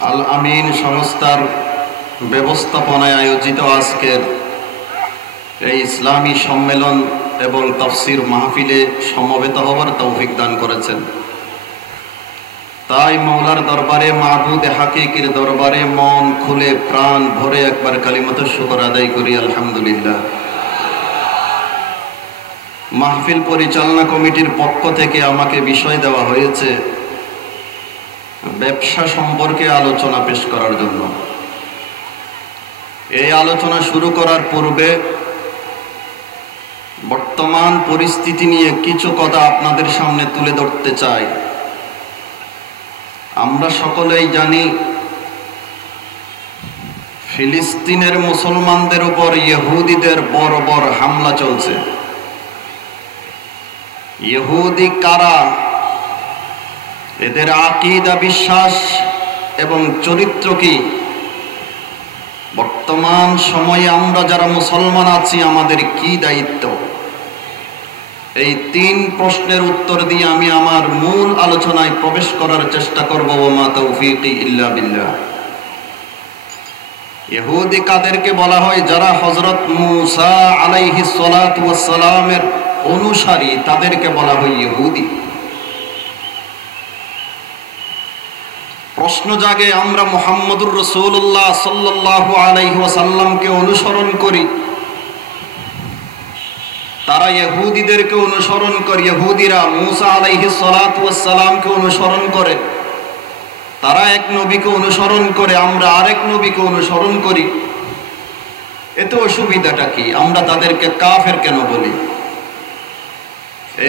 আল আমিন সংস্থার ব্যবস্থাপনায় আয়োজিত আজকের এই ইসলামী সম্মেলন এবং তাফসির মাহফিলে সমবেত হওয়ার তৌফিক দান করেছেন। তাই মাওলার দরবারে, মাবুদে হাকিকির দরবারে মন খুলে প্রাণ ভরে একবার কালিমাত শুকর আদায় করি, আলহামদুলিল্লাহ। মাহফিল পরিচালনা কমিটির পক্ষ থেকে আমাকে বিষয় দেওয়া হয়েছে ব্যবসা সম্পর্কে আলোচনা পেশ করার জন্য। এই আলোচনা শুরু করার পূর্বে বর্তমান পরিস্থিতি নিয়ে কিছু কথা আপনাদের সামনে তুলে ধরতে চাই। আমরা সকলেই জানি ফিলিস্তিনের মুসলমানদের উপর ইহুদিদের বড় বড় হামলা চলছে। ইহুদি কারা, এদের আকীদা, বিশ্বাস এবং চরিত্র কি, বর্তমান সময়ে আমরা যারা মুসলমান আছি আমাদের কি দায়িত্ব, এই তিন প্রশ্নের উত্তর দিয়ে আমি আমার মূল আলোচনায় প্রবেশ করার চেষ্টা করব। ওমা তাওফীকি ইল্লা বিল্লাহ। ইহুদি কাদেরকে বলা হয়? যারা হযরত মূসা আলাইহিস সালাতু ওয়াস সালামের অনুসারী, তাদেরকে বলা হয় ইহুদি। প্রশ্ন জাগে, আমরা মুহাম্মদুর রাসূলুল্লাহ সাল্লাল্লাহু আলাইহি ওয়াসাল্লামকে অনুসরণ করি, তারা ইহুদিদেরকে অনুসরণ করে। ইহুদিরা মূসা আলাইহিস সালাতু ওয়াস সালামকে অনুসরণ করে, তারা এক নবীকে অনুসরণ করে, আমরা আরেক নবীকে অনুসরণ করি। এতে অসুবিধাটা কি? আমরা তাদেরকে কাফের কেন বলি?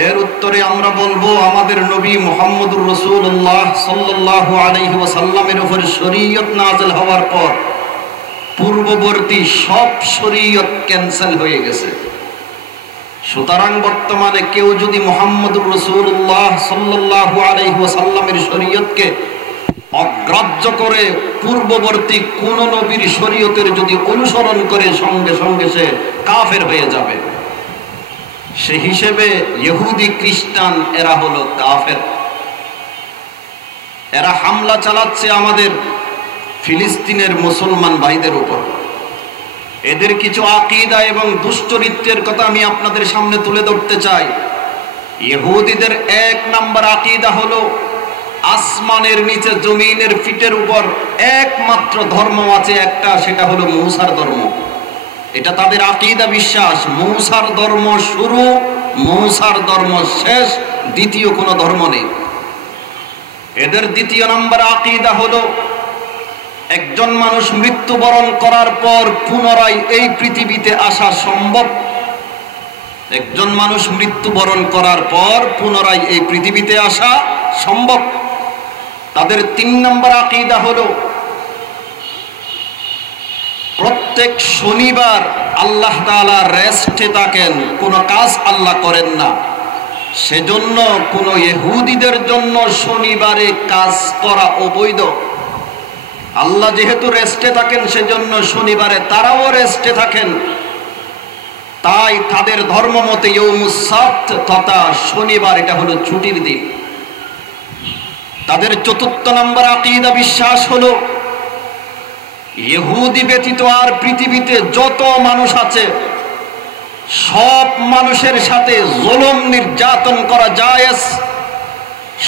এর উত্তরে আমরা বলবো, আমাদের নবী মুহাম্মদুর রাসূলুল্লাহ সাল্লাল্লাহু আলাইহি ওয়াসাল্লামের উপর শরীয়ত নাযিল হওয়ার পর পূর্ববর্তী সব শরীয়ত ক্যান্সেল হয়ে গেছে। সুতরাং বর্তমানে কেউ যদি মুহাম্মদুর রাসূলুল্লাহ সাল্লাল্লাহু আলাইহি ওয়াসাল্লামের শরীয়তকে অগ্রাহ্য করে পূর্ববর্তী কোন নবীর শরীয়তের যদি অনুসরণ করে, সঙ্গে সঙ্গে সে কাফের হয়ে যাবে। সে হিসেবে ইহুদি খ্রিস্টান এরা হলো কাফের। এরা হামলা চালাচ্ছে আমাদের ফিলিস্তিনের মুসলমান ভাইদের উপর। এদের কিছু আকীদা এবং দুশ্চরিত্রের কথা আমি আপনাদের সামনে তুলে ধরতে চাই। ইহুদিদের এক নাম্বার আকীদা হলো আসমানের নিচে জমিনের ফিটের উপর একমাত্র ধর্ম আছে একটা, সেটা হলো মূসার ধর্ম। এটা তাদের আকীদা, বিশ্বাস। মূসার ধর্ম শুরু, মূসার ধর্ম শেষ, দ্বিতীয় কোনো ধর্ম নেই। এদের দ্বিতীয় নাম্বার আকীদা হলো একজন মানুষ মৃত্যুবরণ করার পর পুনরায় এই পৃথিবীতে আসা সম্ভব। একজন মানুষ মৃত্যুবরণ করার পর পুনরায় এই পৃথিবীতে আসা সম্ভব। তাদের তিন নম্বর আকীদা হলো প্রত্যেক শনিবার আল্লাহ তাআলা রেস্টে থাকেন, কোনো কাজ আল্লাহ করেন না। সেজন্য কোনো ইহুদিদের জন্য শনিবারে কাজ করা অবৈধ। আল্লাহ যেহেতু রেস্টে থাকেন, সেজন্য শনিবারে তারাও রেস্টে থাকেন। তাই তাদের ধর্ম মতে ইয়াউমুস সাbt তথা শনিবার এটা হলো ছুটির দিন। তাদের চতুর্থ নম্বর আকীদা, বিশ্বাস হলো ইহুদি ব্যতীত আর পৃথিবীতে যত মানুষ আছে সব মানুষের সাথে জুলুম নির্যাতন করা জায়েজ,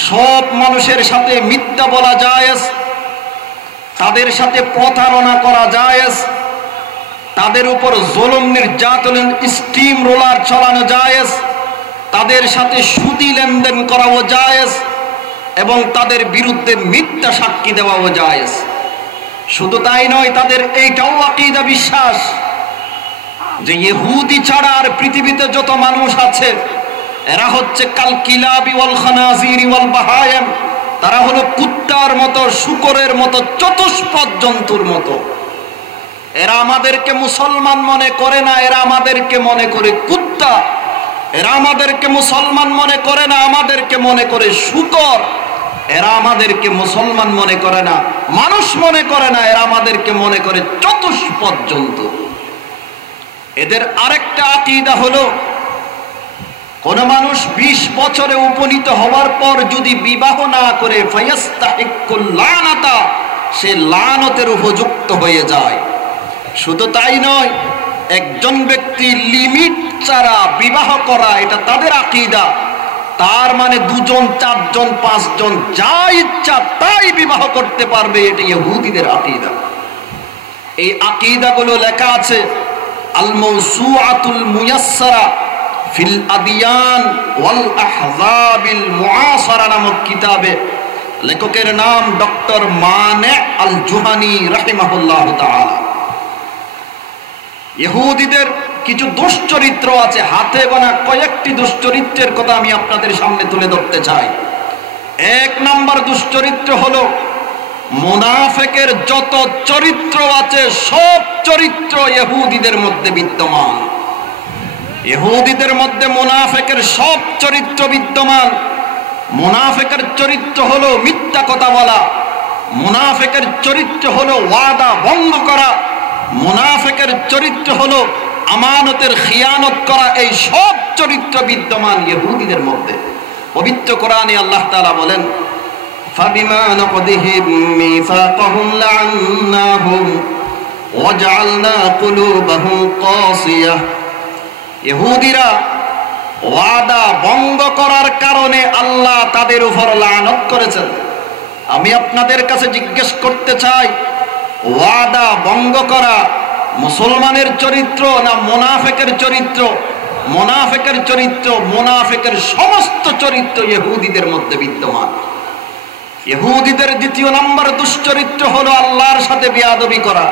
সব মানুষের সাথে মিথ্যা বলা জায়েজ, তাদের সাথে প্রতারণা করা জায়েজ, তাদের উপর জুলুম নির্যাতনের স্টিম রোলার চালানো জায়েজ, তাদের সাথে সুদি লেনদেন করাও জায়েজ এবং তাদের বিরুদ্ধে মিথ্যা সাক্ষী দেওয়াও জায়েজ। শুধু তাই নয়, তাদের এইটাও আকীদা, বিশ্বাস যে ইহুদি ছাড়া আর পৃথিবীতে যত মানুষ আছে এরা হচ্ছে কাল কিলাবি ওয়াল খানাজিরি ওয়াল বাহায়েম। তারা হলো কুত্তার মতো, শূকরের মতো, চতুষ্পদ জন্তুর মতো। এরা আমাদেরকে মুসলমান মনে করে না, এরা আমাদেরকে মনে করে কুত্তা। এরা আমাদেরকে মুসলমান মনে করে না, আমাদেরকে মনে করে শূকর। এরা আমাদেরকে মুসলমান মনে করে না, মানুষ মনে করে না, এরা আমাদেরকে মনে করে চতুষ্পদ জন্তু। এদের আরেকটা আকীদা হলো কোন মানুষ 20 বছরে উপনীত হওয়ার পর যদি বিবাহ না করে ফায়াস্তাহিকুল লানাতা, সে লানতের উপযুক্ত হয়ে যায়। শুধু তাই নয়, একজন ব্যক্তি লিমিট ছাড়া বিবাহ করা এটা তাদের আকীদা। তার মানে 2 জন 4 জন 5 জন যা ইচ্ছা তাই বিবাহ করতে পারবে, এটা ইহুদিদের আকীদা। এই আকীদাগুলো লেখা আছে আল মাওসুআতুল মুয়াসসারা ফিল আদিয়ান ওয়াল আহজাবিল মুআসারা নামক কিতাবে। লেখকের নাম ডক্টর মানে আল জুহানি রাহিমাহুল্লাহু তাআলা। ইহুদিদের কিছু দুশ্চরিত্র আছে, হাতে গোনা কয়েকটি দুশ্চরিত্রের কথা আমি আপনাদের সামনে তুলে ধরতে চাই। 1 নম্বর দুশ্চরিত্র হলো মুনাফিকের যত চরিত্র আছে সব চরিত্র ইহুদিদের মধ্যে বিদ্যমান। ইহুদিদের মধ্যে মুনাফিকের সব চরিত্র বিদ্যমান। মুনাফিকের চরিত্র হলো মিথ্যা কথা বলা, মুনাফিকের চরিত্র হলো ওয়াদা ভঙ্গ করা, মুনাফিকের চরিত্র হলো আমানতের খিয়ানত করা। এই সব চরিত্র বিদ্যমান ইহুদিদের মধ্যে। পবিত্র কোরআনে আল্লাহ তাআলা বলেন, ফাবিমা নাকদিহিম মিসাকাহুম লা'আন্নাহুম ওয়াজআলনা কুলুবাহুম কাসিয়াহ। ইহুদিরা ওয়াদা ভঙ্গ করার কারণে আল্লাহ তাদের উপর লানত করেছেন। আমি আপনাদের কাছে জিজ্ঞেস করতে চাই, ওয়াদা ভঙ্গ করা মুসলমানের চরিত্র না মুনাফিকের চরিত্র? মুনাফিকের চরিত্র। মুনাফিকের সমস্ত চরিত্র ইহুদিদের মধ্যে বিদ্যমান। ইহুদিদের 2 নম্বর দুশ্চরিত্র হলো আল্লাহর সাথে বেয়াদবি করা।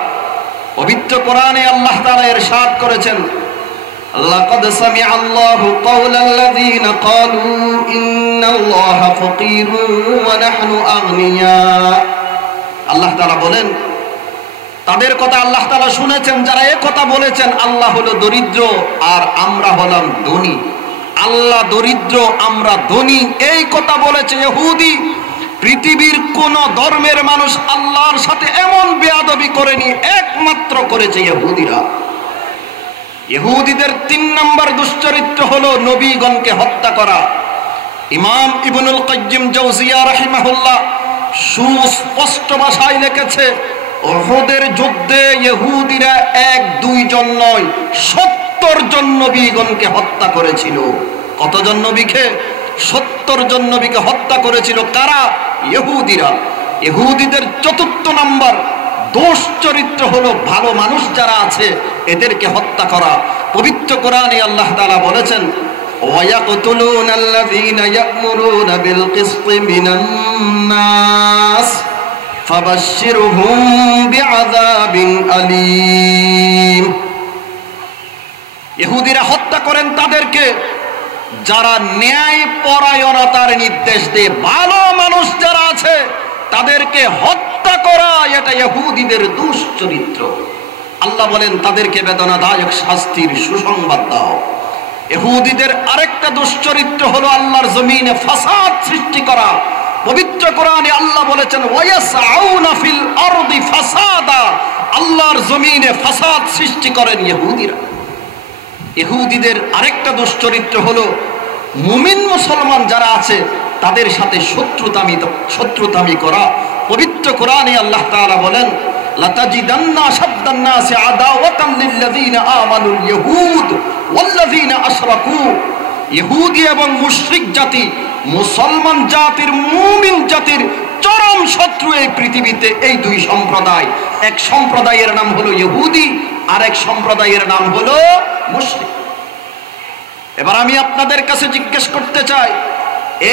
পবিত্র কোরআনে আল্লাহ তাআলা ইরশাদ করেছেন, লাকাদ সামিআ আল্লাহু কাওলাল্লাযীনা ক্বালু ইন্নাল্লাহা ফাকীরুন ওয়া নাহনু আগনিয়া। আল্লাহ তাআলা বলেন, তাদের কথা আল্লাহ তাআলা শুনেছেন যারা এই কথা বলেছেন আল্লাহ হলো দরিদ্র আর আমরা হলাম ধনী। আল্লাহ দরিদ্র, আমরা ধনী, এই কথা বলেছে ইহুদি। পৃথিবীর কোন ধর্মের মানুষ আল্লাহর সাথে এমন বেয়াদবি করেনি, একমাত্র করেছে ইহুদিরা। ইহুদিদের 3 নম্বর দুশ্চরিত্র হলো নবীগণকে হত্যা করা। ইমাম ইবনুল কাইয়্যিম জাওজিয়া রাহিমাহুল্লাহ সুস্পষ্ট ভাষায় লিখেছে, উহুদের যুদ্ধে ইহুদিরা 1-2 জন নয় 70 জন নবীগণকে হত্যা করেছিল। কতজন নবীকে? 70 জন নবীকে হত্যা করেছিল। কারা? ইহুদিরা। ইহুদিদের 4 নম্বর দোষ চরিত্র হলো ভালো মানুষ যারা আছে এদেরকে হত্যা করা। পবিত্র কোরআনে আল্লাহ তাআলা বলেছেন, ওয়ায়াকতুলুনা আল্লাযীনা ইয়া'মুরুনা বিল কিসতি মিনান নাস ফাবাশশিরহুম বিআযাবিন আলীম। ইহুদিরা হত্যা করেন তাদেরকে যারা ন্যায় পরায়ণতার নির্দেশ দেয়। ভালো মানুষ যারা আছে তাদেরকে হত্যা করা, এটা ইহুদিদের দুশ্চরিত্র। আল্লাহ বলেন, তাদেরকে বেদনাদায়ক শাস্তির সুসংবাদ দাও। ইহুদিদের আরেকটা দুশ্চরিত্র হলো আল্লাহর জমিনে ফাসাদ সৃষ্টি করা। পবিত্র কোরআনে আল্লাহ বলেছেন, ওয়ায়াসআউনা ফিল আরদি ফাসাদা। আল্লাহর জমিনে ফাসাদ সৃষ্টি করেন ইহুদিরা। ইহুদিদের আরেকটা দুশ্চরিত্র হলো মুমিন মুসলমান যারা আছে তাদের সাথে শত্রুতামি করা। পবিত্র কোরআনে আল্লাহ তাআলা বলেন, লাতাজিদান্না আশাদ্দান নাসি আদাওয়াতান লিল্লাযীনা আমানুল ইয়াহুদ ওয়াল্লাযীনা আশরাকু। ইহুদি এবং মুশরিক জাতি মুসলমান জাতির, মুমিন জাতির চরম শত্রু এই পৃথিবীতে এই 2 সম্প্রদায়। এক সম্প্রদায়ের নাম হলো ইহুদি, আর এক সম্প্রদায়ের নাম হলো মুশরিক। এবার আমি আপনাদের কাছে জিজ্ঞেস করতে চাই,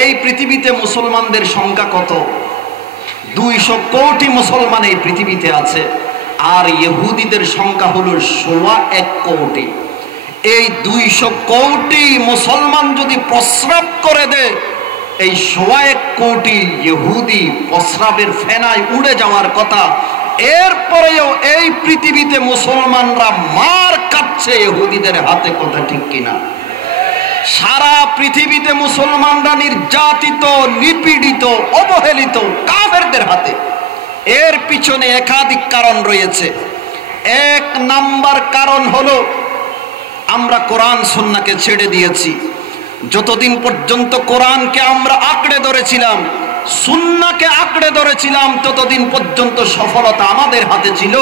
এই পৃথিবীতে মুসলমানদের সংখ্যা কত? 200 কোটি মুসলমান এই পৃথিবীতে আছে, আর ইহুদিদের সংখ্যা হলো 1.25 কোটি। এই 200 কোটি মুসলমান যদি প্রস্রাব করে দেয়, এই 1.25 কোটি ইহুদি প্রস্রাবের ফেনায় উড়ে যাওয়ার কথা। এরপরেও এই পৃথিবীতে মুসলমানরা মার খাচ্ছে ইহুদিদের হাতে, কথা ঠিক কিনা? সারা পৃথিবীতে মুসলমানরা নির্যাতিত, নিপীড়িত, অবহেলিত কাফেরদের হাতে। এর পিছনে একাধিক কারণ রয়েছে। 1 নাম্বার কারণ হলো আমরা কোরআন সুন্নাহকে ছেড়ে দিয়েছি। যতদিন পর্যন্ত কোরআনকে আমরা আঁকড়ে ধরেছিলাম, সুন্নাহকে আঁকড়ে ধরেছিলাম ততদিন পর্যন্ত সফলতা আমাদের হাতে ছিল।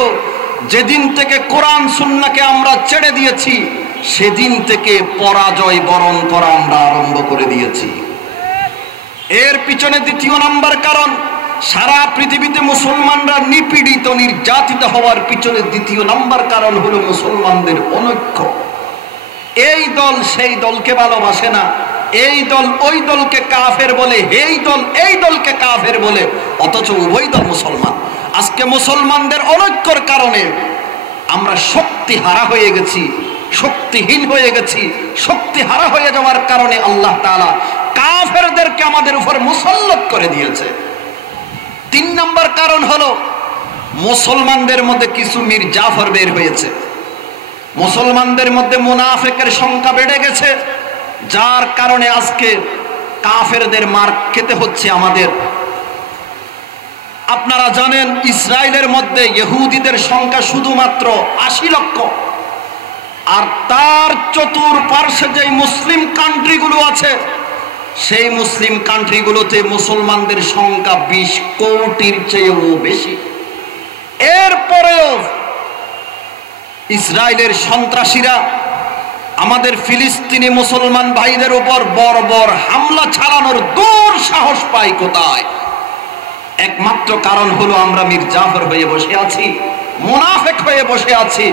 যেদিন থেকে কোরআন সুন্নাহকে আমরা ছেড়ে দিয়েছি সেদিন থেকে পরাজয় বরণ করা আমরা আরম্ভ করে দিয়েছি। এর পিছনে দ্বিতীয় নাম্বার কারণ, সারা পৃথিবীতে মুসলমানরা নিপীড়িত নির্যাতিত হওয়ার পিছনে দ্বিতীয় নাম্বার কারণ হলো মুসলমানদের অনৈক্য। এই দল সেই দলকে ভালোবাসে না, এই দল ওই দলকে কাফের বলে, এই দল এই দলকে কাফের বলে, অথচ উভয় দল মুসলমান। আজকে মুসলমানদের অনৈক্যর কারণে আমরা শক্তি হারা হয়ে গেছি, শক্তিহীন হয়ে গেছি। শক্তি হারা হয়ে যাওয়ার কারণে আল্লাহ তাআলা কাফেরদেরকে আমাদের উপর মুসল্লত করে দিয়েছে। তিন নম্বর কারণ হলো মুসলমানদের মধ্যে কিছু মীর জাফর বের হয়েছে, মুসলমানদের মধ্যে মুনাফিকের সংখ্যা বেড়ে গেছে, যার কারণে আজকে কাফেরদের মার খেতে হচ্ছে আমাদের। আপনারা জানেন ইসরায়েলের মধ্যে ইহুদিদের সংখ্যা শুধুমাত্র 80 লক্ষ, আর তার চতুর্পার্শ্বে যে মুসলিম কান্ট্রিগুলো আছে সেই মুসলিম কান্ট্রিগুলোতে মুসলমানদের সংখ্যা 20 কোটির চেয়েও বেশি। এরপরেও ইসরায়েলের সন্ত্রাসীরা আমাদের ফিলিস্তিনি মুসলমান ভাইদের উপর বর্বর হামলা চালানোর দূর সাহস পায় কোথায়? একমাত্র কারণ হলো আমরা মীর জাফর হয়ে বসে আছি, মুনাফিক হয়ে বসে আছি।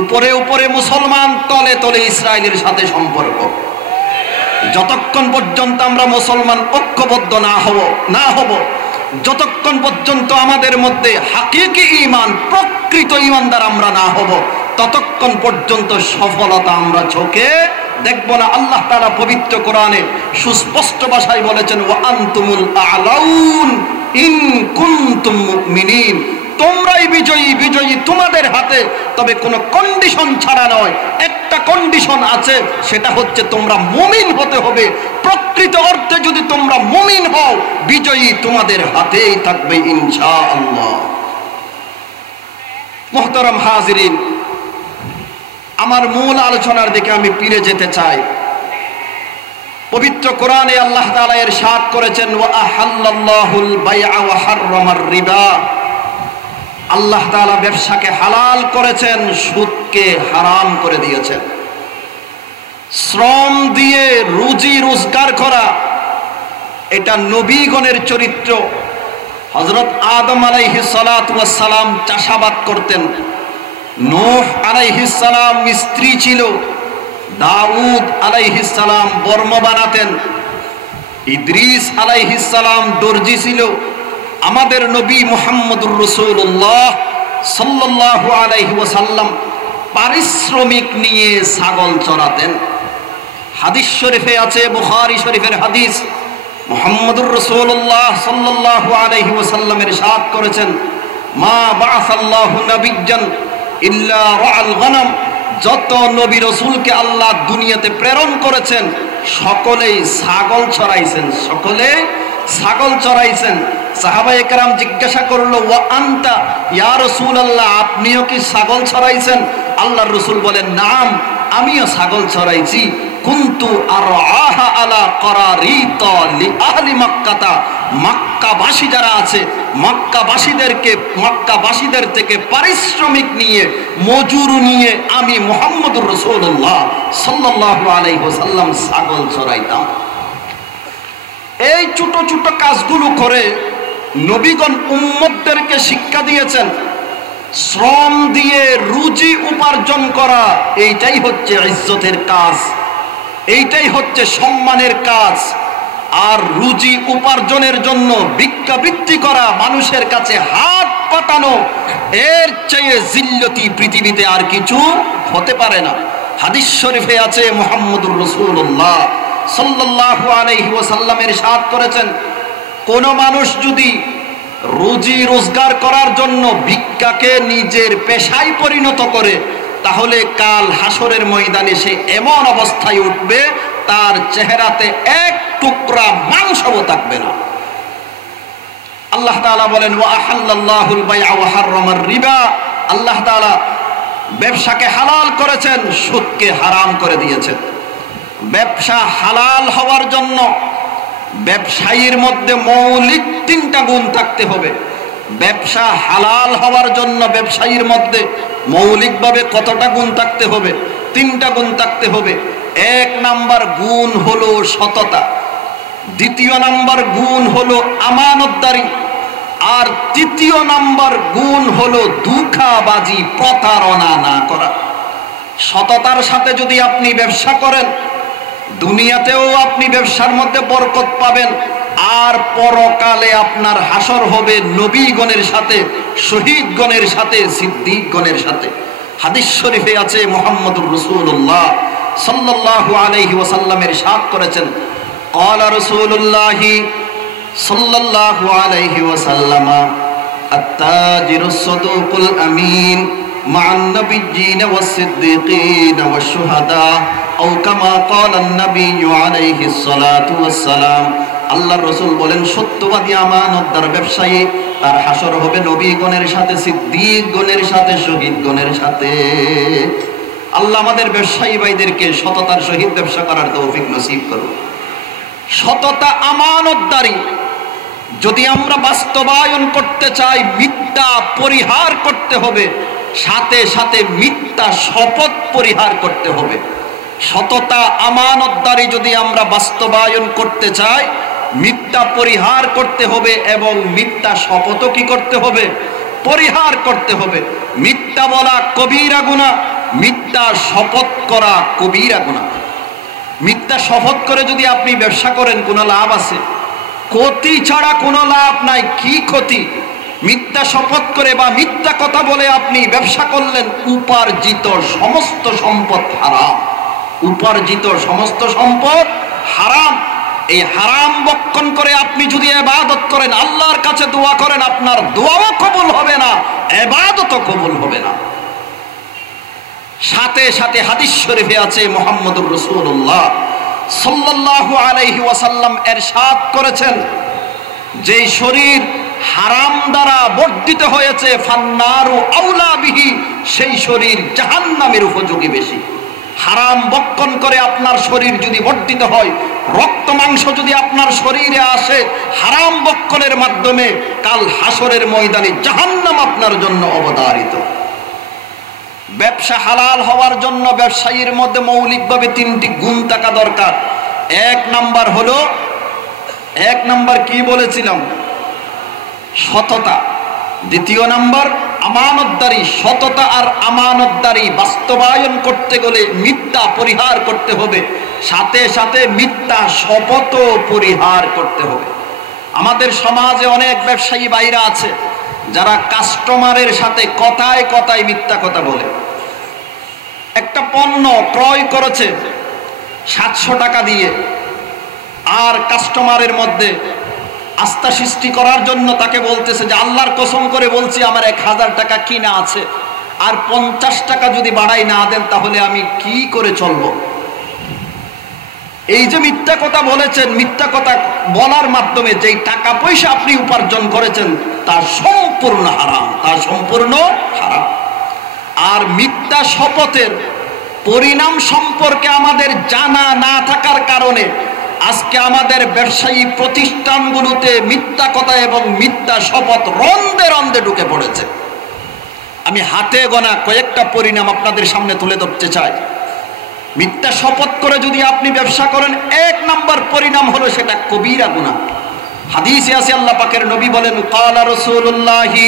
উপরে উপরে মুসলমান, তলে তলে ইসরায়েলের সাথে সম্পর্ক। যতক্ষণ পর্যন্ত আমরা মুসলমান ঐক্যবদ্ধ না হব, যতক্ষণ পর্যন্ত আমাদের মধ্যে হাকিকি ঈমান, প্রকৃত ঈমানদার আমরা না হব, ততক্ষণ পর্যন্ত সফলতা আমরা চোখে দেখব না। আল্লাহ তাআলা পবিত্র কোরআনে সুস্পষ্ট ভাষায় বলেছেন, ওয়া আনতুমুল আ'লাউন ইন কুনতুম মুমিনিন, তোমরাই বিজয়ী, বিজয়ী তোমাদের হাতে, তবে কোনো কন্ডিশন ছাড়া নয়। একটা কন্ডিশন আছে, সেটা হচ্ছে তোমরা মুমিন হতে হবে। প্রকৃত অর্থে যদি তোমরা মুমিন হও, বিজয়ী তোমাদের হাতেই থাকবে ইনশাআল্লাহ। মুহতারাম হাজিরিন, আমার মূল আলোচনার দিকে আমি ফিরে যেতে চাই। পবিত্র কোরআনে আল্লাহ তাআলা ইরশাদ করেছেন, ওয়া আহাল্লাল্লাহুল বাইআ ওয়া হাররামার রিবা, আল্লাহ তাআলা ব্যবসাকে হালাল করেছেন, সুদকে হারাম করে দিয়েছেন। শ্রম দিয়ে রুজি রোজগার করা, এটা নবীগণের চরিত্র। হযরত আদম আলাইহিস সালাতু ওয়াস সালাম চাষাবাদ করতেন, নূহ আলাইহিস সালাম মিস্ত্রি ছিল, দাউদ আলাইহিস সালাম বর্ম বানাতেন, ইদ্রিস আলাইহিস সালাম দর্জি ছিল। আমাদের নবী মুহাম্মদুর রাসূলুল্লাহ সাল্লাল্লাহু আলাইহি ওয়াসাল্লাম পারিশ্রমিক নিয়ে ছাগল চরাতেন। হাদিস শরীফে আছে, বুখারী শরীফের হাদিস, মুহাম্মদুর রাসূলুল্লাহ সাল্লাল্লাহু আলাইহি ওয়াসাল্লাম ইরশাদ করেছেন, মা বাআসাল্লাহু নাবিয়্যান ইল্লা রাআল গনাম, যত নবী রাসূলকে আল্লাহ দুনিয়াতে প্রেরণ করেছেন সকলেই ছাগল চরাইছেন, সকলে ছাগল চরাইছেন। সাহাবায়ে কেরাম জিজ্ঞাসা করলো, ওয়া আনতা ইয়া রাসূলুল্লাহ, আপনিও কি ছাগল চরাইছেন? আল্লাহর রাসূল বলেন, নাম, আমিও ছাগল চরাইছি। কুনতু আরআহা আলা করারিতা লিআহলি মক্কাতা, মক্কাবাসী যারা আছে মক্কাবাসীদের থেকে পারিশ্রমিক নিয়ে, মজুর নিয়ে আমি মুহাম্মদুর রাসূলুল্লাহ সাল্লাল্লাহু আলাইহি ওয়াসাল্লাম ছাগল চরাইতাম। এই ছোট ছোট কাজগুলো করে নবীগণ উম্মতদেরকে শিক্ষা দিয়েছেন, শ্রম দিয়ে রুজি উপার্জন করা এইটাই হচ্ছে ইজ্জতের কাজ, এইটাই হচ্ছে সম্মানের কাজ। আর রুজি উপার্জনের জন্য ভিক্ষাবৃত্তি করা, মানুষের কাছে হাত পাতানো, এর চেয়ে জিল্লতি পৃথিবীতে আর কিছু হতে পারে না। হাদিস শরীফে আছে, মুহাম্মদুর রাসূলুল্লাহ সাল্লাল্লাহু আলাইহি ওয়াসাল্লাম ইরশাদ করেছেন, কোন মানুষ যদি রুজি রোজগার করার জন্য ভিক্ষাকে নিজের পেশায় পরিণত করে, তাহলে কাল হাসরের ময়দানে সে এমন অবস্থায় উঠবে তার চেহারাতে এক টুকরা মাংসও থাকবে না। আল্লাহ তাআলা বলেন, ওয়া আহাল্লাল্লাহুল বাইআ ওয়া হাররামার রিবা, আল্লাহ তাআলা ব্যবসাকে হালাল করেছেন, সুদকে হারাম করে দিয়েছেন। ব্যবসা হালাল হওয়ার জন্য ব্যবসায়ীর মধ্যে মৌলিক তিনটা গুণ থাকতে হবে। ব্যবসা হালাল হওয়ার জন্য ব্যবসায়ীর মধ্যে মৌলিকভাবে কতটা গুণ থাকতে হবে? তিনটা গুণ থাকতে হবে। এক নাম্বার গুণ হলো সততা, দ্বিতীয় নাম্বার গুণ হলো আমানতদারি, আর তৃতীয় নাম্বার গুণ হলো ধোঁকাবাজি, প্রতারণা না করা। সততার সাথে যদি আপনি ব্যবসা করেন, দুনিয়াতেও আপনি ব্যবসার মধ্যে বরকত পাবেন, আর পরকালে আপনার হাসর হবে নবীগণের সাথে, শহীদগণের সাথে, সিদ্দিকগণের সাথে। হাদিস শরীফে আছে মুহাম্মদুর রাসূলুল্লাহ সাল্লাল্লাহু আলাইহি ওয়াসাল্লামের ইরশাদ করেছেন, ক্বালা রাসূলুল্লাহি সাল্লাল্লাহু আলাইহি ওয়াসাল্লাম, আত-তাজিরুস সাদুকুল আমিন মা'আন নাবিয়্যিন ওয়াস সিদ্দিকিন ওয়াশ শুহাদা আও কামা ক্বালা আন-নাবিয়্যু আলাইহিস সালাতু ওয়াস সালাম। আল্লাহর রাসূল বলেন, সত্যবাদী আমানতদার ব্যবসায়ী তার হাসর হবে নবীগণের সাথে, সিদ্দিকগণের সাথে, শহীদগণের সাথে। আল্লাহ আমাদের ব্যবসায়ী ভাইদেরকে সততার সহিত ব্যবসা করার তৌফিক নসিব করুন। সততা, আমানতদারি যদি আমরা বাস্তবায়ন করতে চাই, মিথ্যা পরিহার করতে হবে, সাথে সাথে মিথ্যা শপথ পরিহার করতে হবে। সততা, আমানতদারি যদি আমরা বাস্তবায়ন করতে চাই, মিথ্যা পরিহার করতে হবে এবং মিথ্যা শপথও কি করতে হবে? পরিহার করতে হবে। মিথ্যা বলা কবিরা গুনাহ, মিথ্যা শপথ করা কবিরা গুনাহ। মিথ্যা শপথ করে যদি আপনি ব্যবসা করেন, কোনো লাভ আছে? ক্ষতি ছাড়া কোনো লাভ নাই। কি ক্ষতি? মিথ্যা শপথ করে বা মিথ্যা কথা বলে আপনি ব্যবসা করলেন, উপার্জিত সমস্ত সম্পদ হারাম। উপার্জিত সমস্ত সম্পদ হারাম। এই হারাম বক্ষণ করে আপনি যদি ইবাদত করেন, আল্লাহর কাছে দোয়া করেন, আপনার দোয়াও কবুল হবে না, ইবাদতও কবুল হবে না। সাথে সাথে হাদিস শরীফে আছে মুহাম্মদুর রাসূলুল্লাহ সাল্লাল্লাহু আলাইহি ওয়াসাল্লাম ইরশাদ করেছেন, যে শরীর হারাম দ্বারা বর্ধিত হয়েছে, ফান্নারু আউলা বিহি, সেই শরীর জাহান্নামের উপযোগী বেশি। হারাম বক্ষণ করে আপনার শরীর যদি বর্ধিত হয়, রক্ত মাংস যদি আপনার শরীরে আসে হারাম বক্ষণের মাধ্যমে, কাল হাসরের ময়দানে জাহান্নাম আপনার জন্য অবধারিত। ব্যবসা হালাল হওয়ার জন্য ব্যবসায়ীর মধ্যে মৌলিকভাবে তিনটি গুণ থাকা দরকার। এক নাম্বার কি বলেছিলাম? সততা। দ্বিতীয় নাম্বার আমানতদারি। সততা আর আমানতদারি বাস্তবায়ন করতে গেলে মিথ্যা পরিহার করতে হবে, সাথে সাথে মিথ্যা শপথও পরিহার করতে হবে। আমাদের সমাজে অনেক ব্যবসায়ী ভাইরা আছে যারা কাস্টমারের সাথে কথায় কথায় মিথ্যা কথা বলে। একটা পণ্য ক্রয় করেছে 700 টাকা দিয়ে, আর কাস্টমারের মধ্যে আস্থা সৃষ্টি করার জন্য তাকে বলতেছে যে আল্লাহর কসম করে বলছি আমার 1000 টাকা কিনা আছে, আর 50 টাকা যদি বাড়াই না দেন তাহলে আমি কি করে চলবো। এই যে মিথ্যা কথা বলেছেন, মিথ্যা কথা বলার মাধ্যমে যেই টাকা পয়সা আপনি উপার্জন করেছেন তা সম্পূর্ণ হারাম, তা সম্পূর্ণ হারাম। আর মিথ্যা শপথের পরিণাম সম্পর্কে আমাদের জানা না থাকার কারণে আজকে আমাদের ব্যবসায়ী প্রতিষ্ঠানগুলোতে মিথ্যা কথা এবং মিথ্যা শপথ রন্দে রন্দে ঢুকে পড়েছে। আমি হাতে গোনা কয়েকটা পরিণাম আপনাদের সামনে তুলে ধরতে চাই। মিথ্যা শপথ করে যদি আপনি ব্যবসা করেন, এক নাম্বার পরিণাম হলো সেটা কবিরা গুনাহ। হাদিসে আছে আল্লাহ পাকের নবী বলেন, ক্বালা রাসূলুল্লাহি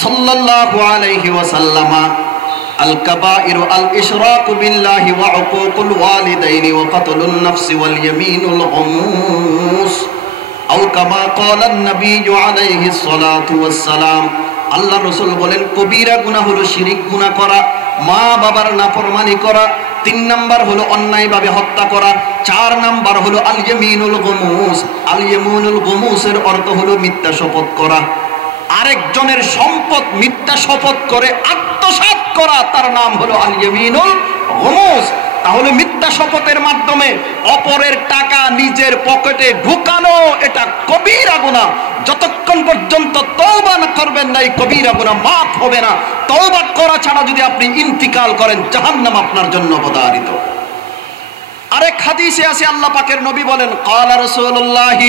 সাল্লাল্লাহু আলাইহি ওয়াসাল্লাম, আল কাবাইরু আল ইশরাকু বিল্লাহি ওয়া উকুকুল ওয়ালিদাইনি ওয়া কাতলুন নাফসি ওয়াল ইয়ামিনুল গুমুস আও কামা ক্বালা আন-নাবিয়্যু আলাইহিস সালাতু ওয়াস সালাম। আল্লাহ রাসূল বলেন, কবিরা গুনাহ হলো শিরিক গুনাহ করা, মা বাবার নাফরমানি করা, 3 নাম্বার হলো অন্যায়ভাবে হত্যা করা, 4 নাম্বার হলো আল ইয়ামিনুল গুমুস। আল ইয়ামিনুল গুমুসের অর্থ হলো মিথ্যা শপথ করা। আরেকজনের সম্পদ মিথ্যা শপথ করে আত্মসাৎ করা, তার নাম হলো আল ইয়ামিনুল গুমুস। তাহলে মিথ্যা শপথের মাধ্যমে অপরের টাকা নিজের পকেটে ঢুকানো এটা কবিরা গুনাহ। যতক্ষণ পর্যন্ত তওবা না করবেন না, এই কবিরা গুনাহ মাফ হবে না। তওবা করা ছাড়া যদি আপনি ইন্তিকাল করেন, জাহান্নাম আপনার জন্য অবধারিত। আরেক হাদিসে আছে আল্লাহ পাকের নবী বলেন, ক্বালা রাসূলুল্লাহ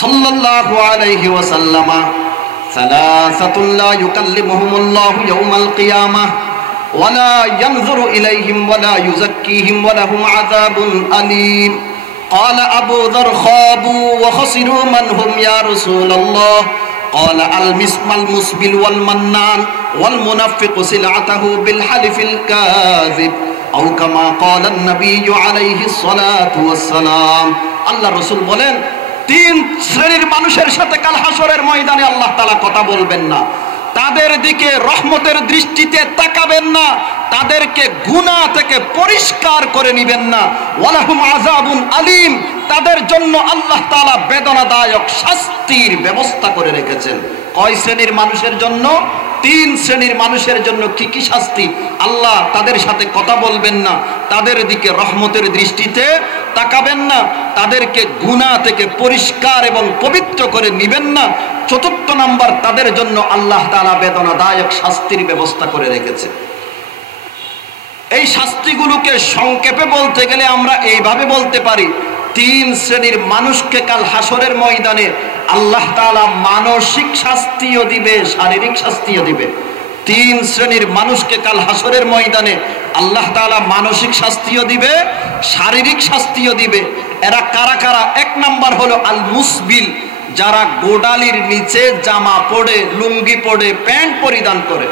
সাল্লাল্লাহু আলাইহি ওয়াসাল্লাম, সালাসাতুন লা ইউকাল্লিমুহুমুল্লাহু ইয়াওমাল কিয়ামাহ ওয়া লা ইয়ানজুরু ইলাইহিম ওয়া লা ইউযাক্কিহিম ওয়া লাহুম আযাবুন আলীম। ক্বালা আবু যার খাবু ওয়া খাসিরু মান হুম ইয়া রাসূলুল্লাহ? ক্বালা আল মুসবিল ওয়াল মান্নান ওয়াল মুনাফিকু সিলআতাহু বিল হালিফিল কাযিব আও কামা ক্বালা নবী আলাইহিস সালাতু ওয়াস সালাম। আল্লাহ রাসূল বলেন, তিন শ্রেণীর মানুষের সাথে কাল হাসরের ময়দানে আল্লাহ তাআলা কথা বলবেন না, তাদের দিকে রহমতের দৃষ্টিতে তাকাবেন না, তাদেরকে গুনাহ থেকে পরিষ্কার করে নেবেন না। ওয়ালাহুম আযাবুন আলীম, তাদের জন্য আল্লাহ তাআলা বেদনাদায়ক শাস্তির ব্যবস্থা করে রেখেছেন। কয় শ্রেণীর মানুষের জন্য? তিন শ্রেণীর মানুষের জন্য। কি কি শাস্তি? আল্লাহ তাদের সাথে কথা বলবেন না, তাদের দিকে রহমতের দৃষ্টিতে তাকাবেন না, তাদেরকে গুনাহ থেকে পরিষ্কার এবং পবিত্র করে নেবেন না। চতুর্থ নাম্বার, তাদের জন্য আল্লাহ তাআলা বেদনাদায়ক শাস্তির ব্যবস্থা করে রেখেছে। এই শাস্তিগুলোকে সংক্ষেপে বলতে গেলে আমরা এইভাবে বলতে পারি, তিন শ্রেণীর মানুষকে কাল হাসরের ময়দানে আল্লাহ তাআলা মানসিক শাস্তিও দিবে, শারীরিক শাস্তিও দিবে। তিন শ্রেণীর মানুষকে কাল হাসরের ময়দানে আল্লাহ তাআলা মানসিক শাস্তিও দিবে, শারীরিক শাস্তিও দিবে। এরা কারা কারা? এক নাম্বার হলো আল মুসবিল, যারা গোডালির নিচে জামা পরে, লুঙ্গি পরে, প্যান্ট পরিধান করে,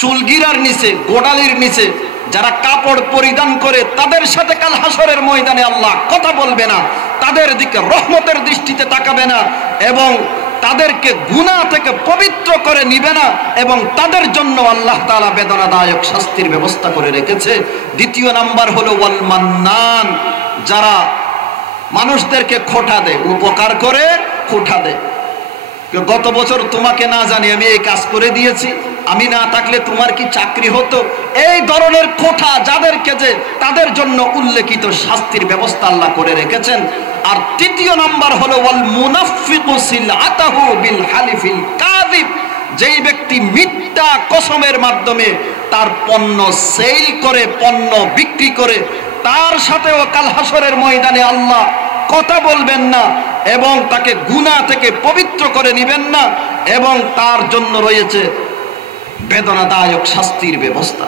চুলগিরার নিচে, গোডালির নিচে যারা কাপড় পরিধান করে, তাদের সাথে কাল হাসরের ময়দানে আল্লাহ কথা বলবে না, তাদের দিকে রহমতের দৃষ্টিতে তাকাবে না এবং তাদেরকে গুনাহ থেকে পবিত্র করে নিবে না, এবং তাদের জন্য আল্লাহ তাআলা বেদনাদায়ক শাস্তির ব্যবস্থা করে রেখেছে। দ্বিতীয় নাম্বার হলো ওয়াল মান্নান, যারা মানুষদেরকে খোঁটা দেয়, উপকার করে খোঁটা দেয়। গত বছর তোমাকে না জানি আমি এই কাজ করে দিয়েছি, আমি না থাকলে তোমার কি চাকরি হতো? এই ধরনের খোঁটা যাদেরকে, যে তাদের জন্য উল্লেখিত শাস্তির ব্যবস্থা আল্লাহ করে রেখেছেন। আর তৃতীয় নাম্বার হলো ওয়াল মুনাফিকু সিলআতাহু বিল হালিফিল কাযিব, যেই ব্যক্তি মিথ্যা কসমের মাধ্যমে তার পণ্য সেল করে, পণ্য বিক্রি করে, তার সাথেও কাল হাসরের ময়দানে আল্লাহ কথা বলবেন না এবং তাকে গুনাহ থেকে পবিত্র করে নেবেন না, এবং তার জন্য রয়েছে বেদনাদায়ক শাস্তির ব্যবস্থা।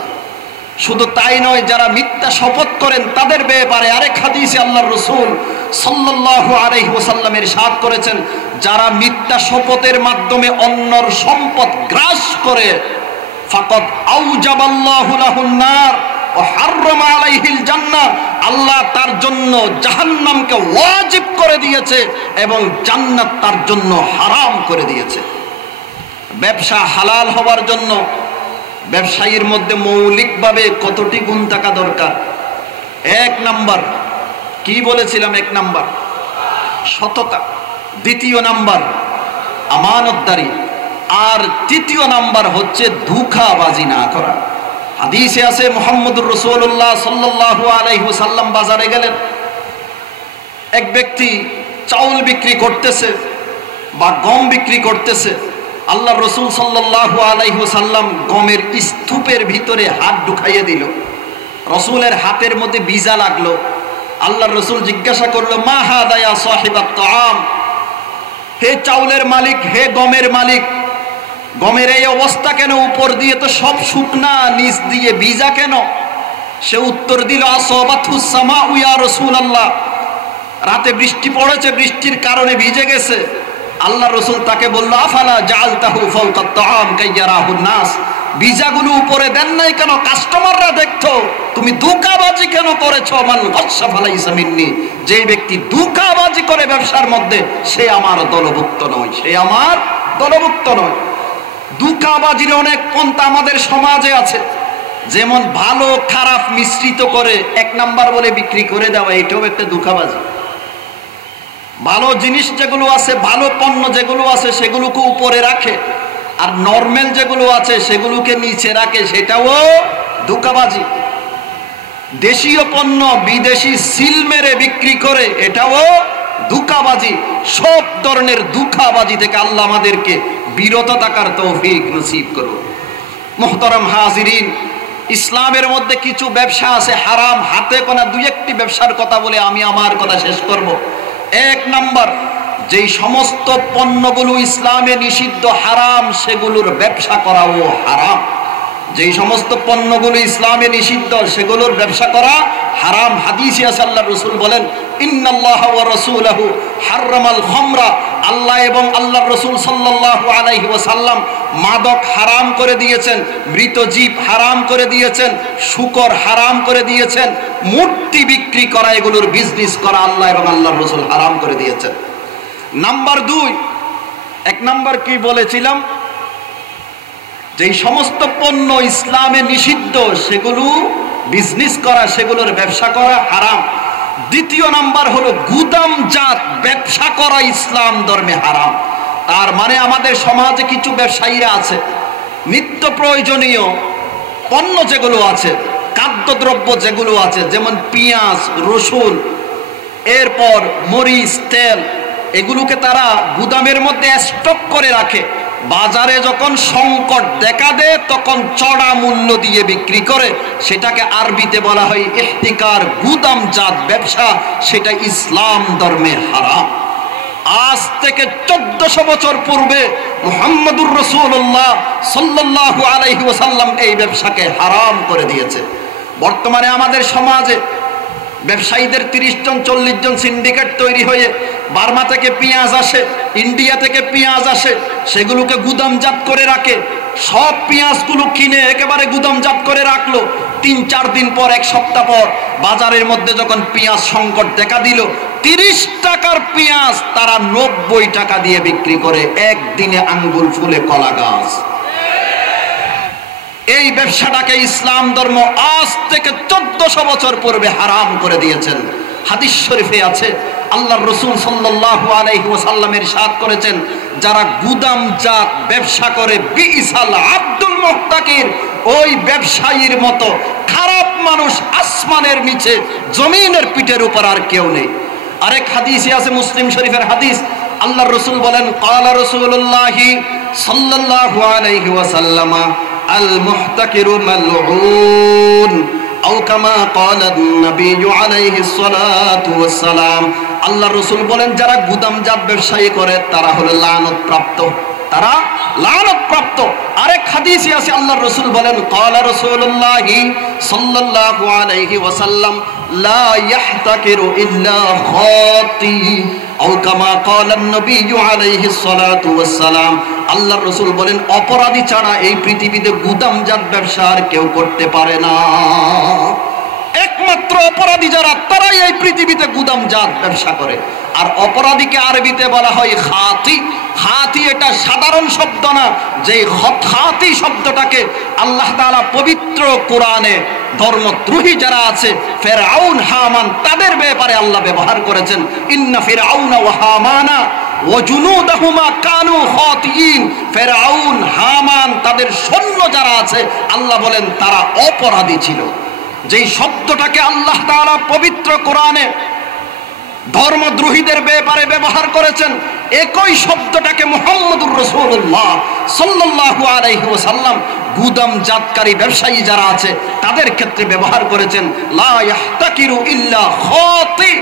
শুধু তাই নয়, যারা মিথ্যা শপথ করেন তাদের ব্যাপারে আরেক হাদিসে আল্লাহর রাসূল সাল্লাল্লাহু আলাইহি ওয়াসাল্লাম ইরশাদ করেছেন, যারা মিথ্যা শপথের মাধ্যমে অন্যর সম্পদ গ্রাস করে, ফাকাদ আউজাবাল্লাহু লাহুন নার ওয়া হাররামা আলাইহিল জান্নাহ, আল্লাহ তার জন্য জাহান্নামকে ওয়াজিব করে দিয়েছে এবং জান্নাত তার জন্য হারাম করে দিয়েছে। ব্যবসা হালাল হওয়ার জন্য ব্যবসায়ীর মধ্যে মৌলিকভাবে কতটি গুণ থাকা দরকার? এক নাম্বার কি বলেছিলাম? এক নাম্বার সততা, দ্বিতীয় নাম্বার আমানতদারি, আর তৃতীয় নাম্বার হচ্ছে ধোঁকাবাজি না করা। হাদিসে আছে মুহাম্মদুর রাসূলুল্লাহ সাল্লাল্লাহু আলাইহি ওয়াসাল্লাম বাজারে গেলেন, এক ব্যক্তি চাউল বিক্রি করতেছে বা গম বিক্রি করতেছে। আল্লাহ রাসূল সাল্লাল্লাহু আলাইহি ওয়াসাল্লাম গমের স্তূপের ভিতরে হাত ঢুকাইয়ে দিল, রাসূলের হাতের মধ্যে বিজা লাগলো। আল্লাহ রাসূল জিজ্ঞাসা করলো, মা হাদা ইয়া সাহিবাত তাআম, হে চাউলের মালিক, হে গমের মালিক, গমের এই অবস্থা কেন? উপর দিয়ে তো সব শুকনা, নিচ দিয়ে ভিজা কেন? সে উত্তর দিল, আসাবাতুস সামাউ ইয়া রাসূলুল্লাহ, রাতে বৃষ্টি পড়েছে, বৃষ্টির কারণে ভিজে গেছে। আল্লাহ রাসূল তাকে বলল, আফালা জাআলতাহু ফাওকাত তাআম কাইয়ারাহুন নাস, ভিজাগুলো উপরে দেন নাই কেন? কাস্টমাররা দেখতো। তুমি ধোঁকাবাজি কেন করেছো? মান গাসসা ফালাইসা মিন্নি, যেই ব্যক্তি ধোঁকাবাজি করে ব্যবসার মধ্যে, সে আমার দলভুক্ত নয়, সে আমার দলভুক্ত নয়। ধোঁকাবাজির অনেক পন্থা আমাদের সমাজে আছে, যেমন ভালো খারাপ মিশ্রিত করে এক নাম্বার বলে বিক্রি করে দেওয়া, এটাও একটা ধোঁকাবাজি। ভালো জিনিস যেগুলো আছে, ভালো পণ্য যেগুলো আছে, সেগুলোকে উপরে রাখে, আর নরমাল যেগুলো আছে সেগুলোকে নিচে রাখে, সেটাও ধোঁকাবাজি। দেশীয় পণ্য বিদেশি সিল মেরে বিক্রি করে, এটাও ধোঁকাবাজি। সব ধরনের ধোঁকাবাজি থেকে আল্লাহ আমাদেরকে বিরত থাকার তৌফিক নসিব করুন। মুহতারাম হাজিরিন, ইসলামের মধ্যে কিছু ব্যবসা আছে হারাম, হাতে গোনা দুই একটি ব্যবসার কথা বলে আমি আমার কথা শেষ করব। এক নাম্বার, যেই সমস্ত পণ্যগুলো ইসলামে নিষিদ্ধ হারাম সেগুলোর ব্যবসা করাও হারাম। যেই সমস্ত পণ্যগুলো ইসলামে নিষিদ্ধ সেগুলোর ব্যবসা করা হারাম। হাদিসে আছে আল্লাহর রাসূল বলেন, ইন্নাল্লাহা ওয়া রাসূলুহু হারামাল খামরা, আল্লাহ এবং আল্লাহর রাসূল সাল্লাল্লাহু আলাইহি ওয়াসাল্লাম মাদক হারাম করে দিয়েছেন, মৃত জীব হারাম করে দিয়েছেন, শূকর হারাম করে দিয়েছেন, মূর্তি বিক্রি করা, এগুলোর বিজনেস করা আল্লাহ এবং আল্লাহর রাসূল হারাম করে দিয়েছেন। নাম্বার 2, এক নাম্বার কি বলেছিলাম, যেই সমস্ত পণ্য ইসলামে নিষিদ্ধ সেগুলো বিজনেস করা, সেগুলোর ব্যবসা করা হারাম। দ্বিতীয় নাম্বার হলো গুদামজাত ব্যবসা করা ইসলাম ধর্মে হারাম। তার মানে আমাদের সমাজে কিছু ব্যবসায়ীরা আছে, নিত্য প্রয়োজনীয় পণ্য যেগুলো আছে, খাদ্যদ্রব্য যেগুলো আছে, যেমন পেঁয়াজ, রসুন, এরপর মরিচ, তেল, এগুলোকে তারা গুদামের মধ্যে স্টক করে রাখে। বাজারে যখন সংকট দেখা দেয় তখন চড়া মূল্য দিয়ে বিক্রি করে। সেটাকে আরবিতে বলা হয় ইহতিকার, গুদামজাত ব্যবসা। সেটা ইসলাম ধর্মে হারাম। আজ থেকে 1400 বছর পূর্বে মুহাম্মদুর রাসূলুল্লাহ সাল্লাল্লাহু আলাইহি ওয়াসাল্লাম এই ব্যবসাকে হারাম করে দিয়েছে। বর্তমানে আমাদের সমাজে ব্যবসায়ীদের 30 জন 40 জন সিন্ডিকেট তৈরি হয়ে বার্মা থেকে পেঁয়াজ আসে, ইন্ডিয়া থেকে পেঁয়াজ আসে, সেগুলোকে গুদামজাত করে রাখে। সব পেঁয়াজগুলো কিনে একেবারে গুদামজাত করে রাখলো। 3-4 দিন পর, 1 সপ্তাহ পর বাজারের মধ্যে যখন পেঁয়াজ সংকট দেখা দিল, 30 টাকার পেঁয়াজ তারা 90 টাকা দিয়ে বিক্রি করে। একদিনে আঙ্গুল ফুলে কলা গাছ। এই ব্যবসাটাকে ইসলাম ধর্ম আজ থেকে 1400 বছর পূর্বে হারাম করে দিয়েছেন। হাদিস শরীফে আছে, আল্লাহর রাসূল সাল্লাল্লাহু আলাইহি ওয়াসাল্লাম ইরশাদ করেছেন, যারা গুদামজাত ব্যবসা করে, বিইসাল আব্দুল মুহতাকির, ওই ব্যবসায়ীর মতো খারাপ মানুষ আসমানের নিচে, জমিনের পিঠের উপর আর কেউ নেই। আরেক হাদিসে আছে, মুসলিম শরীফের হাদিস, আল্লাহর রাসূল বলেন, ক্বালা রাসূলুল্লাহি সাল্লাল্লাহু আলাইহি ওয়াসাল্লাম, আল মুহতাকিরু মালউন, আও কামা ক্বালা নবী আলাইহিস সালাতু ওয়াস সালাম। আল্লাহর রাসূল বলেন, যারা গুদামজাত ব্যবসায়ী করে তারা হলো লানত প্রাপ্ত। আরেক হাদিসে আছে, আল্লাহর রাসূল বলেন, ক্বালা রাসূলুল্লাহি সাল্লাল্লাহু আলাইহি ওয়াসাল্লাম, লা ইয়াহতাকিরু ইল্লা খাতি, আও কামা ক্বালা নবী আলাইহিস সালাতু ওয়াস সালাম। আল্লাহর রাসূল বলেন, অপরাধী ছাড়া এই পৃথিবীতে গুদামজাত ব্যবসা আর কেউ করতে পারে না। একমাত্র অপরাধী যারা, তারাই এই পৃথিবীতে গুদামজাত ব্যবসা করে। আর অপরাধীকে আরবিতে বলা হয় খাতি। খাতি এটা সাধারণ শব্দ না, যে খাতি শব্দটাকে আল্লাহ তাআলা পবিত্র কোরআনে ধর্মদ্রোহী যারা আছে, ফিরআউন, হামান, তাদের ব্যাপারে আল্লাহ ব্যবহার করেছেন, ইন্না ফিরআউনা ওয়া হামানা ওয়া জুনুদাহুমা কানু খাতিঈন। ফিরআউন, হামান, তাদের সৈন্য যারা আছে, আল্লাহ বলেন তারা অপরাধী ছিল। যেই শব্দটাকে আল্লাহ তাআলা পবিত্র কোরআনে ধর্মদ্রোহীদের ব্যাপারে ব্যবহার করেছেন, একই শব্দটাকে মুহাম্মদুর রাসূলুল্লাহ সাল্লাল্লাহু আলাইহি ওয়াসাল্লাম গুদামজাতকারী ব্যবসায়ী যারা আছে তাদের ক্ষেত্রে ব্যবহার করেছেন। লা ইয়াহতাকিরু ইল্লা খাতি,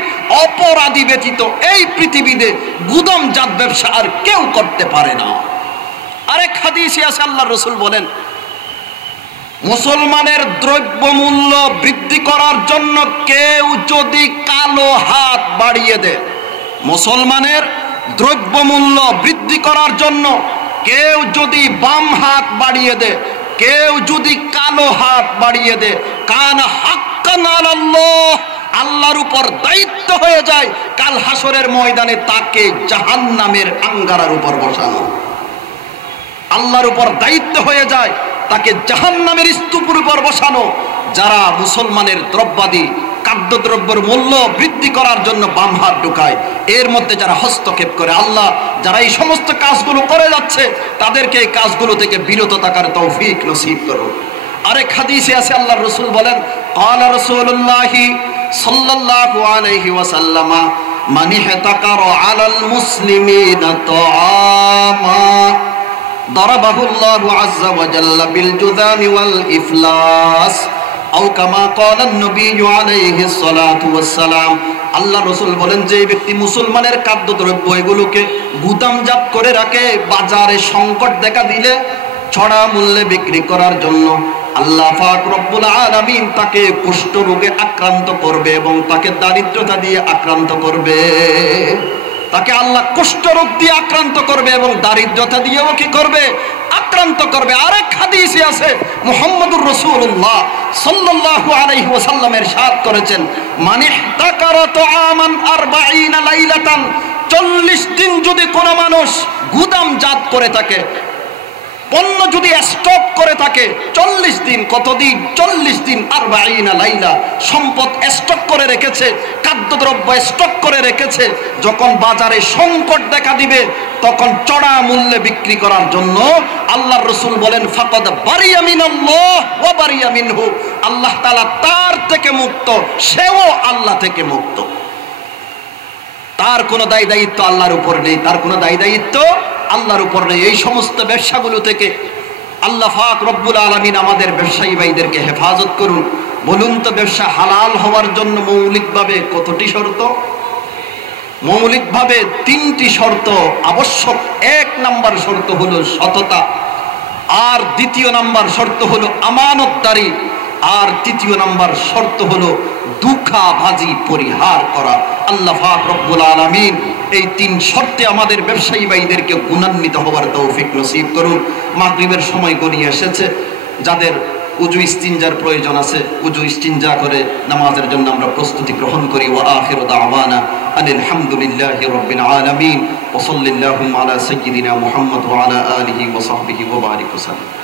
অপরাধী ব্যতীত এই পৃথিবীতে গুদামজাত ব্যবসা আর কেউ করতে পারে না। আরেক হাদিসে আছে, আল্লাহর রাসূল বলেন, মুসলমানের দ্রব্যমূল্য বৃদ্ধি করার জন্য কেউ যদি কালো হাত বাড়িয়ে দেয়, মুসলমানের দ্রব্যমূল্য বৃদ্ধি করার জন্য কেউ যদি বাম হাত বাড়িয়ে দেয়, কেউ যদি কালো হাত বাড়িয়ে দেয়, কানা হাক্কান আলাল্লাহ, আল্লাহর উপর দায়িত্ব হয়ে যায় কাল হাসরের ময়দানে তাকে জাহান্নামের আঙ্গারার উপর বসানো। আল্লাহর উপর দায়িত্ব হয়ে যায় তাকে জাহান্নামের স্তূপের উপর বসানো। যারা মুসলমানের দ্রব্যাদি খাদ্যদ্রব্যের মূল্য বৃদ্ধি করার জন্য বাম হাত ঢুকায়, এর মধ্যে যারা হস্তক্ষেপ করে, আল্লাহ যারা এই সমস্ত কাজগুলো করে যাচ্ছে তাদেরকে এই কাজগুলো থেকে বিরত থাকার তৌফিক নসিব করুন। আরেক হাদিসে আছে, আল্লাহর রাসূল বলেন, ক্বালা রাসূলুল্লাহি সাল্লাল্লাহু আলাইহি ওয়াসাল্লাম, মান ইহতাকারা আলাল মুসলিমিনা তাআমা দারাবাহুল্লাহু আযজা ওয়া জাল্লা বিল জুযামি ওয়াল ইফলাস আও কামা ক্বালা নবিয়্যু আলাইহিস সালাতু ওয়াস সালাম। আল্লাহ রাসূল বলেন, যে ব্যক্তি মুসলমানের খাদ্যদ্রব্য এগুলোকে গুদামজাত করে রাখে, বাজারে সংকট দেখা দিলে ছড়া মূল্যে বিক্রি করার জন্য, আল্লাহ পাক রব্বুল আলামিন তাকে কুষ্ঠ রোগে আক্রান্ত করবে এবং তাকে দারিদ্রতা দিয়ে আক্রান্ত করবে। তাকে আল্লাহ কুষ্ঠ রোগ দিয়ে আক্রান্ত করবে এবং দারিদ্রতা দিয়েও কি করবে? আক্রান্ত করবে। আরেক হাদিসে আছে, মুহাম্মদুর রাসূলুল্লাহ সাল্লাল্লাহু আলাইহি ওয়াসাল্লামের ইরশাদ করেছেন, মান ইহতাকারা তুআমান 40 লাইলাতান, 40 দিন যদি কোনো মানুষ গুদামজাত করে থাকে, পণ্য যদি স্টক করে থাকে, 40 দিন, কতদিন? 40 দিন, 40 লাইলা সম্পদ স্টক করে রেখেছে, খাদ্যদ্রব্য স্টক করে রেখেছে, যখন বাজারে সংকট দেখা দিবে তখন চড়া মূল্যে বিক্রি করার জন্য আল্লাহর রাসূল বলেন, ফাকাদ বারিয়া মিনাল্লাহ ওয়া বারিয়া মিনহু, আল্লাহ তাআলা তার থেকে মুক্ত, সেও আল্লাহ থেকে মুক্ত। তার কোনো দায় দায়িত্ব আল্লাহর উপর নেই, তার কোনো দায় দায়িত্ব আল্লাহর উপর নেই। এই সমস্ত ব্যবসাগুলো থেকে আল্লাহ পাক রব্বুল আলামিন আমাদের ব্যবসায়ী ভাইদেরকে হেফাজত করুন। বলুন তো, ব্যবসা হালাল হওয়ার জন্য মৌলিকভাবে কতটি শর্ত? মৌলিকভাবে 3টি শর্ত আবশ্যক। 1 নাম্বার শর্ত হলো সততা, আর 2য় নাম্বার শর্ত হলো আমানতদারি, আর 3য় নাম্বার শর্ত হলো দুঃখাবাজি পরিহার করা। আল্লাহ পাক রব্বুল আলামিন এই 3 শর্তে আমাদের ব্যবসায়ী ভাইদেরকে গুণান্বিত হওয়ার তৌফিক নসিব করুন। মাগরিবের সময় গড়িয়ে এসেছে, যাদের উজু ইস্তিনজার প্রয়োজন আছে উজু ইস্তিনজা করে নামাজের জন্য আমরা প্রস্তুতি গ্রহণ করি। ওয়া আখিরু দাওয়ানা আনিল হামদুলিল্লাহি রাব্বিল আলামিন ওয়া সাল্লাল্লাহু আলা সাইয়্যিদিনা মুহাম্মদ ওয়া আলা আলিহি ওয়া সাহবিহি ওয়া বারিক ওয়া সাল্লাম।